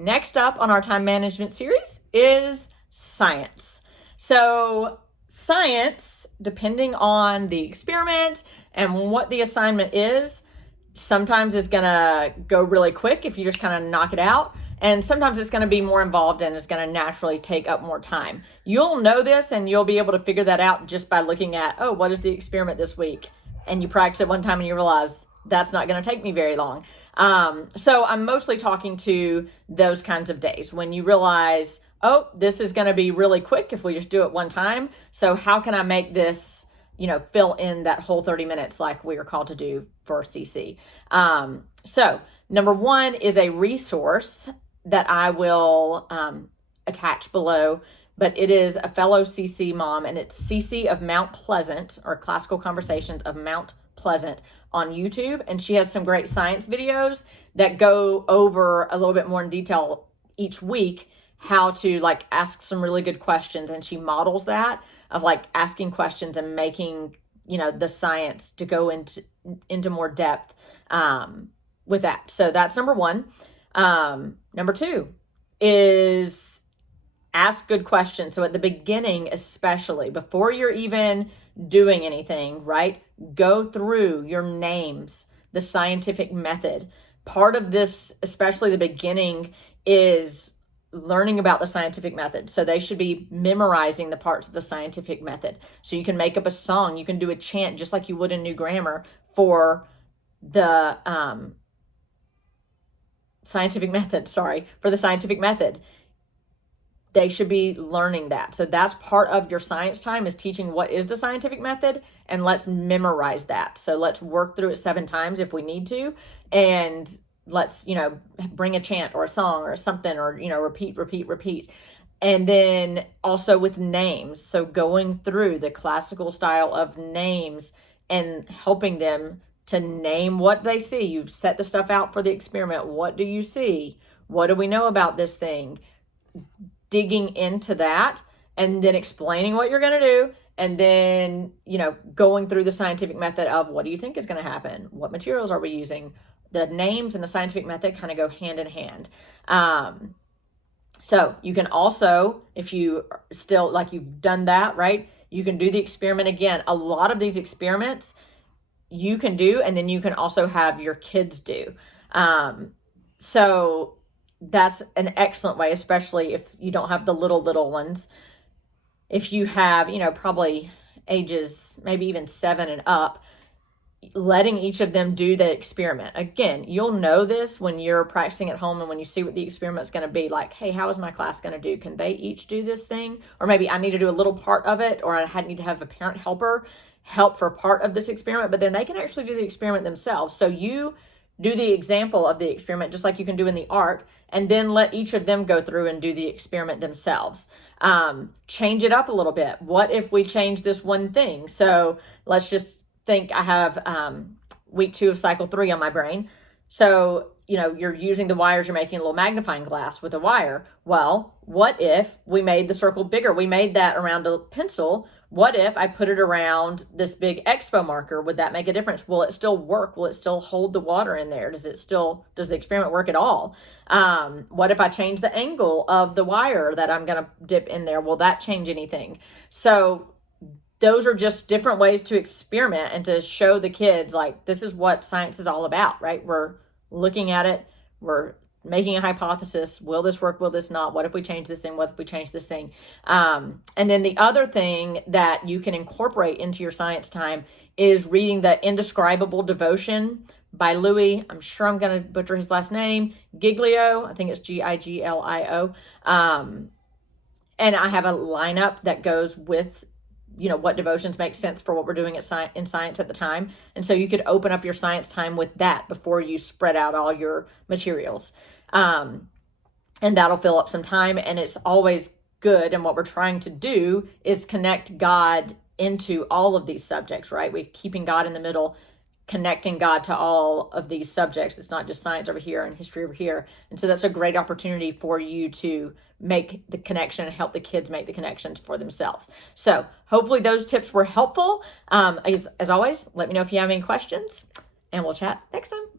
Next up on our time management series is science. So science, depending on the experiment and what the assignment is, sometimes it's gonna go really quick if you just kind of knock it out. And sometimes it's going to be more involved and it's going to naturally take up more time. You'll know this and you'll be able to figure that out just by looking at, oh, what is the experiment this week? And you practice it one time and you realize that's not going to take me very long. So I'm mostly talking to those kinds of days when you realize, oh, this is going to be really quick if we just do it one time. So how can I make this, fill in that whole 30 minutes like we are called to do for CC? So number one is a resource that I will attach below, but it is a fellow CC mom, and it's CC of Mount Pleasant, or Classical Conversations of Mount Pleasant on YouTube. And she has some great science videos that go over a little bit more in detail each week how to ask some really good questions. And she models that of asking questions and making, the science to go into more depth with that. So that's number one. Number two is ask good questions. So at the beginning, especially before you're even doing anything, right? Go through your names, the scientific method. Part of this, especially the beginning, is learning about the scientific method. So they should be memorizing the parts of the scientific method. So you can make up a song, you can do a chant just like you would in New Grammar for the scientific method. They should be learning that. So that's part of your science time, is teaching what is the scientific method, and let's memorize that. So let's work through it 7 times if we need to, and let's, bring a chant or a song or something, or, repeat. And then also with names. So going through the classical style of names and helping them to name what they see. You've set the stuff out for the experiment. What do you see? What do we know about this thing? Digging into that and then explaining what you're going to do. And then, going through the scientific method of what do you think is going to happen? What materials are we using? The names and the scientific method kind of go hand in hand. So you can also, if you still you've done that, right? You can do the experiment again. A lot of these experiments you can do, and then you can also have your kids do. So that's an excellent way, especially if you don't have the little ones. If you have, probably ages, maybe even 7 and up, letting each of them do the experiment. Again, you'll know this when you're practicing at home and when you see what the experiment's going to be like. Hey, how is my class going to do? Can they each do this thing? Or maybe I need to do a little part of it, or I need to have a parent help for part of this experiment, but then they can actually do the experiment themselves. So you do the example of the experiment just like you can do in the art, and then let each of them go through and do the experiment themselves. Change it up a little bit. What if we change this one thing? So let's just think I have week 2 of cycle 3 on my brain. So, you're using the wires, you're making a little magnifying glass with a wire. Well, what if we made the circle bigger? We made that around a pencil. What if I put it around this big expo marker? Would that make a difference? Will it still work? Will it still hold the water in there? Does the experiment work at all? What if I change the angle of the wire that I'm going to dip in there? Will that change anything? So those are just different ways to experiment and to show the kids, this is what science is all about, right? We're looking at it. We're making a hypothesis. Will this work? Will this not? What if we change this thing? What if we change this thing? And then the other thing that you can incorporate into your science time is reading the Indescribable Devotion by Louis, I'm sure I'm going to butcher his last name, Giglio. I think it's Giglio. And I have a lineup that goes with what devotions make sense for what we're doing in science at the time. And so you could open up your science time with that before you spread out all your materials. And that'll fill up some time. And it's always good. And what we're trying to do is connect God into all of these subjects, right? We're keeping God in the middle, connecting God to all of these subjects. It's not just science over here and history over here. And so that's a great opportunity for you to make the connection and help the kids make the connections for themselves. So hopefully those tips were helpful. As always, let me know if you have any questions, and we'll chat next time.